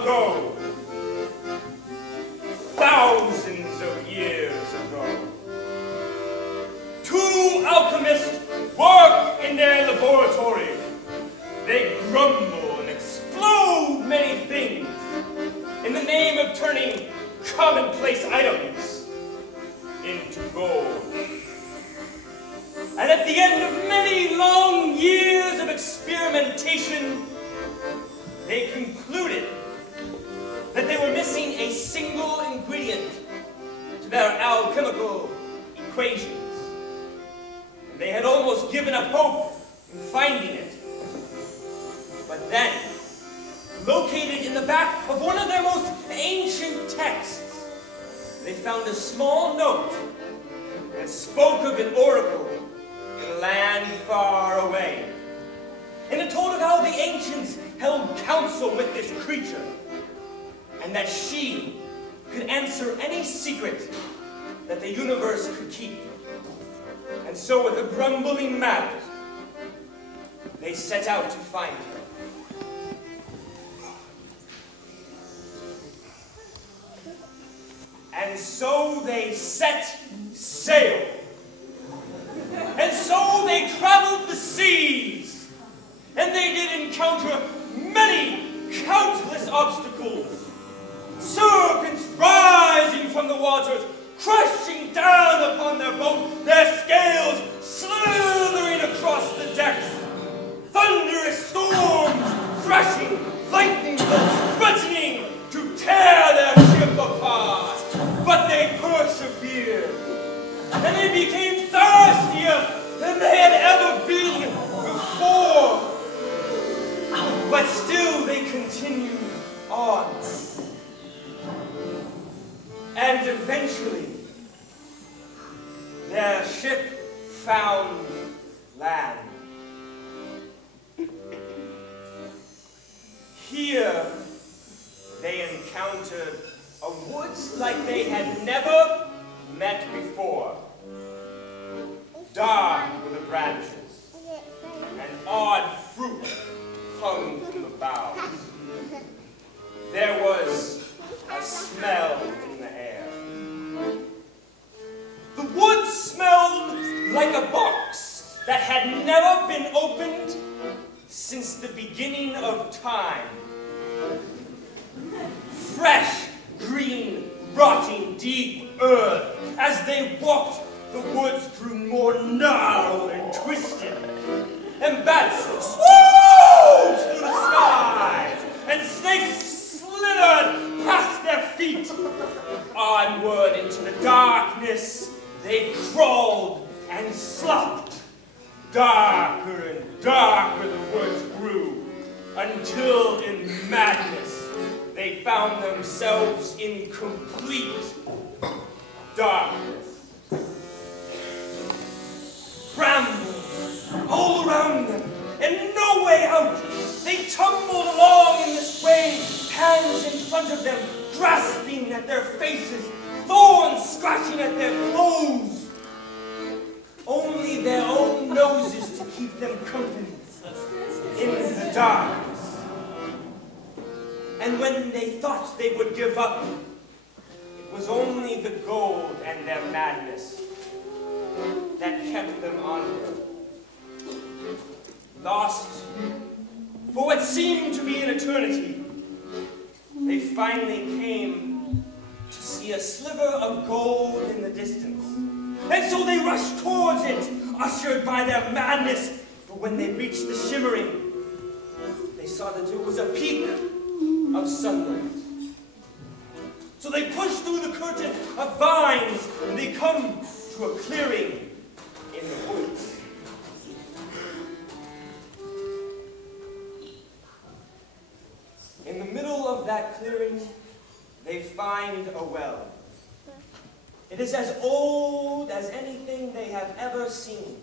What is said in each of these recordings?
ago, thousands of years ago, two alchemists work in their laboratory. They grumble and explode many things in the name of turning commonplace items into gold. And at the end of many long years of experimentation, they concluded that they were missing a single ingredient to their alchemical equations. And they had almost given up hope in finding it. But then, located in the back of one of their most ancient texts, they found a small note that spoke of an oracle in a land far away. And it told of how the ancients held counsel with this creature, and that she could answer any secret that the universe could keep. And so with a grumbling mouth, they set out to find her. And so they set sail. And so they traveled the seas. And they did encounter many countless obstacles. Serpents rising from the waters, crashing down upon their boat, their scales slithering across the decks. Thunderous storms, thrashing, lightning bolts threatening to tear their ship apart. But they persevered, and they became thirstier than they had ever been before. But still they continued on. And eventually, their ship found land. Here, they encountered a woods like they had never met before. Dark were the branches, and odd fruit hung from the boughs. There was a smell in the air. The wood smelled like a box that had never been opened since the beginning of time. Fresh, green, rotting, deep earth. As they walked, the woods grew more gnarled and twisted. And bats swooped through the sky, and snakes slithered past their feet. Onward into the darkness, they crawled and slopped. Darker and darker the woods grew, until in madness they found themselves in complete darkness. Brambles all around them, and no way out. They tumbled along in this way, hands in front of them, grasping at their faces, thorns scratching at their clothes. Only their own noses to keep them company in the darkness. And when they thought they would give up, it was only the gold and their madness that kept them onward. Lost for what seemed to be an eternity, they finally came to see a sliver of gold in the distance. And so they rushed towards it, ushered by their madness. But when they reached the shimmering, they saw that it was a peak of sunlight. So they pushed through the curtain of vines, and they come to a clearing in the woods. In the middle of that clearing, they find a well. It is as old as anything they have ever seen.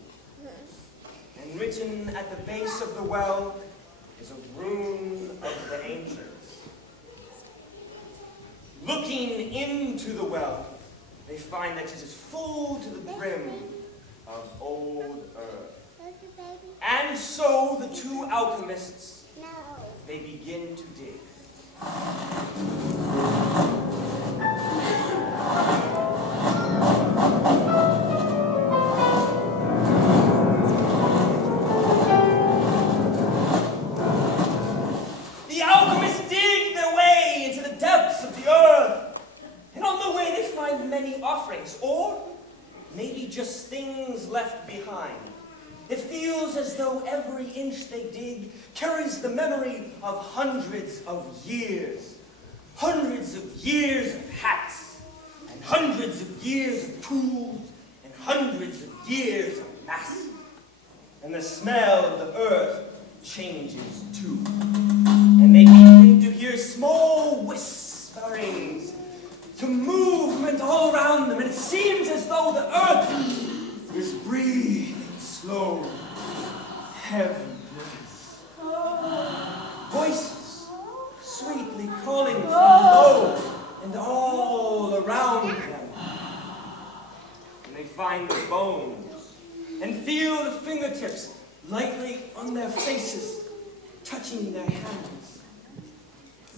And written at the base of the well is a rune of the ancients. Looking into the well, they find that it is full to the brim of old earth. And so the two alchemists, they begin to dig. The alchemists dig their way into the depths of the earth, and on the way they find many offerings, or maybe just things left behind. It feels as though every inch they dig carries the memory of hundreds of years of hats, and hundreds of years of tools, and hundreds of years of masks. And the smell of the earth changes too. And they begin to hear small whisperings, to movement all around them, and it seems as though the earth is breathing slow, heavy breaths. Voices sweetly calling from below and all around them. And they find the bones and feel the fingertips lightly on their faces, touching their hands.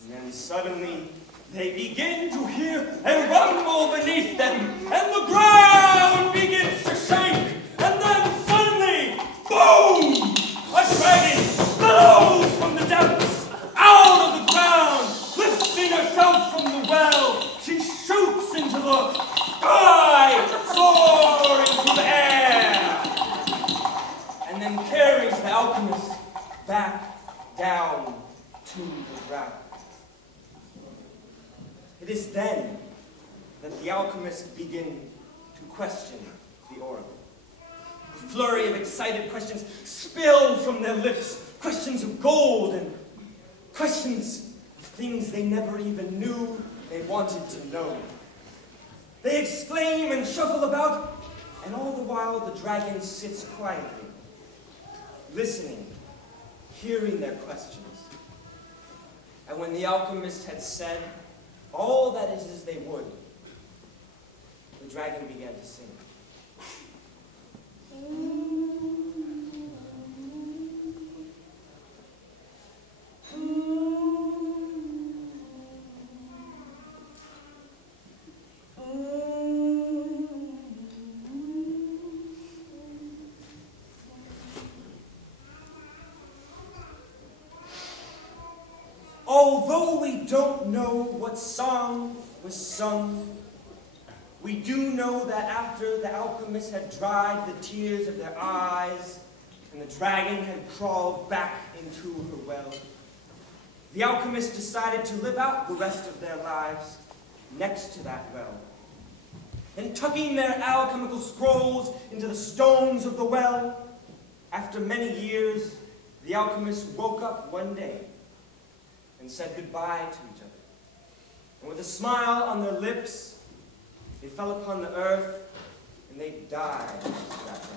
And then suddenly they begin to hear a rumble beneath them, and the ground begins to shake, and then suddenly, boom! A dragon blows from the depths, out of the ground, lifting herself from the well. She shoots into the sky, soaring through the air, and then carries the alchemist back down to the ground. It is then that the alchemists begin to question the oracle. A flurry of excited questions spill from their lips, questions of gold and questions of things they never even knew they wanted to know. They exclaim and shuffle about, and all the while the dragon sits quietly, listening, hearing their questions. And when the alchemist had said all that is as they would, the dragon began to sing. Although we don't know what song was sung, we do know that after the alchemists had dried the tears of their eyes and the dragon had crawled back into her well, the alchemists decided to live out the rest of their lives next to that well. And tucking their alchemical scrolls into the stones of the well, after many years, the alchemists woke up one day and said goodbye to each other. And with a smile on their lips, they fell upon the earth and they died that day.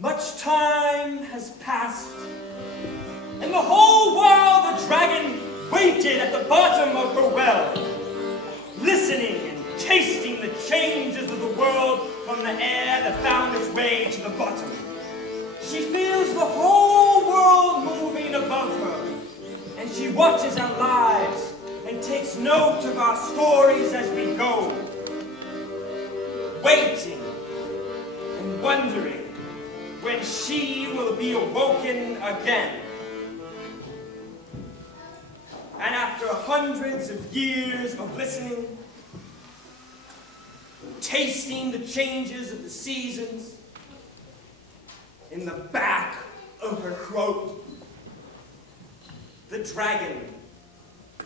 Much time has passed, and the whole while the dragon waited at the bottom of her well, listening and tasting the changes of the world from the air that found its way to the bottom. She feels the whole world moving above her, and she watches our lives and takes note of our stories as we go, waiting and wondering when she will be awoken again. And after hundreds of years of listening, tasting the changes of the seasons, in the back of her throat, the dragon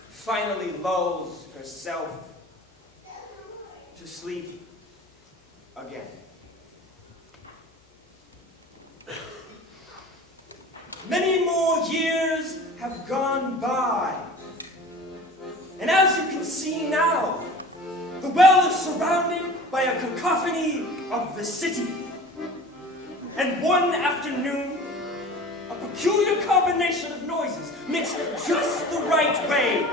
finally lulls herself to sleep again. Many more years have gone by, and as you can see now, the well is surrounded by a cacophony of the city. And one afternoon, a peculiar combination of noises mixed just the right way.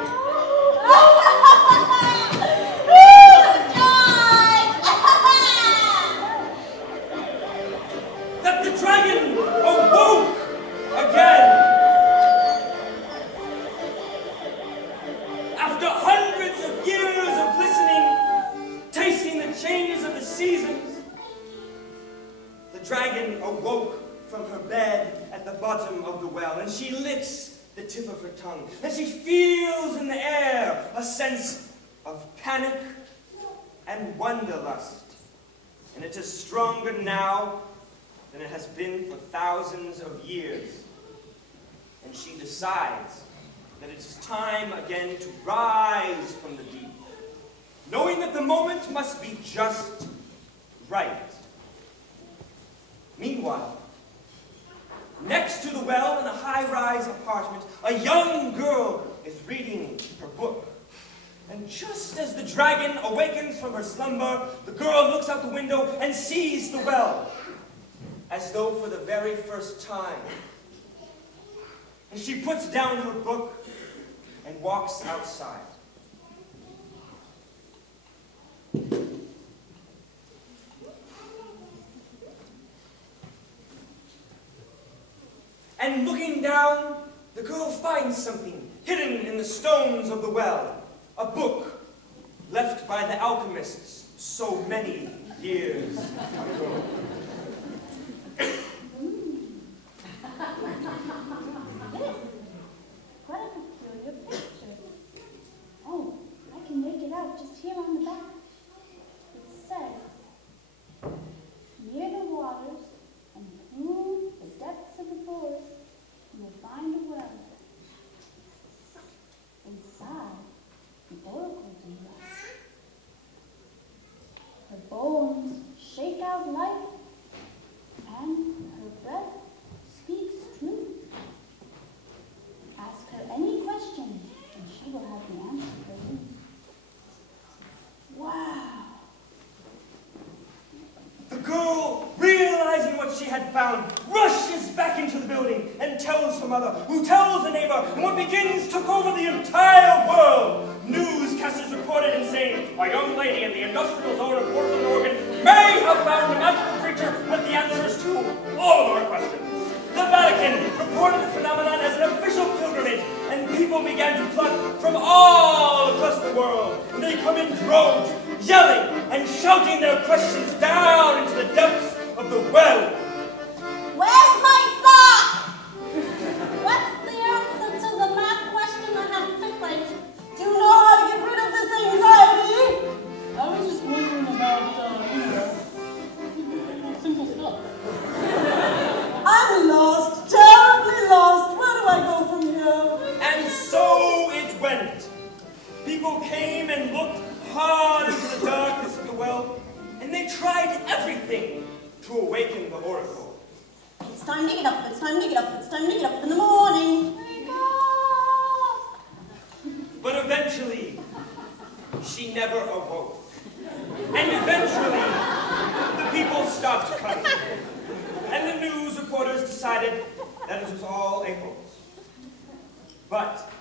That the tip of her tongue, and she feels in the air a sense of panic and wanderlust. And it is stronger now than it has been for thousands of years. And she decides that it is time again to rise from the deep, knowing that the moment must be just right. Meanwhile, next to the well in a high-rise apartment, a young girl is reading her book. And just as the dragon awakens from her slumber, the girl looks out the window and sees the well, as though for the very first time. And she puts down her book and walks outside. And looking down, the girl finds something hidden in the stones of the well. A book left by the alchemists so many years ago. What a peculiar picture. Oh, I can make it out just here on the back. It says, near the waters and through the depths of the forest, you will find a well. Inside, the oracle do rest. Her bones shake out life, and her breath speaks truth. Ask her any question, and she will have the answer for you. Wow! The girl, realizing what she had found, rushes back into the building and tells her mother, who tells a neighbor, and what begins took over the entire world. Newscasters reported and saying, a young lady in the industrial zone of Portland, Oregon may have found a magical creature with the answers to all our questions. The Vatican reported the phenomenon as an official pilgrimage, and people began to flock from all across the world. And they come in droves, yelling and shouting their questions down into the depths of the well. Where's my sock? What's the answer to the math question I haven't figured out? Do you know how to get rid of this anxiety? I was just wondering about, simple stuff. I'm lost, terribly lost. Where do I go from here? And so it went. People came and looked hard into the darkness of the well, and they tried everything to awaken the oracle. It's time to get up, it's time to get up, it's time to get up in the morning. Wake up! But eventually, she never awoke. And eventually, the people stopped coming. And the news reporters decided that it was all a hoax. But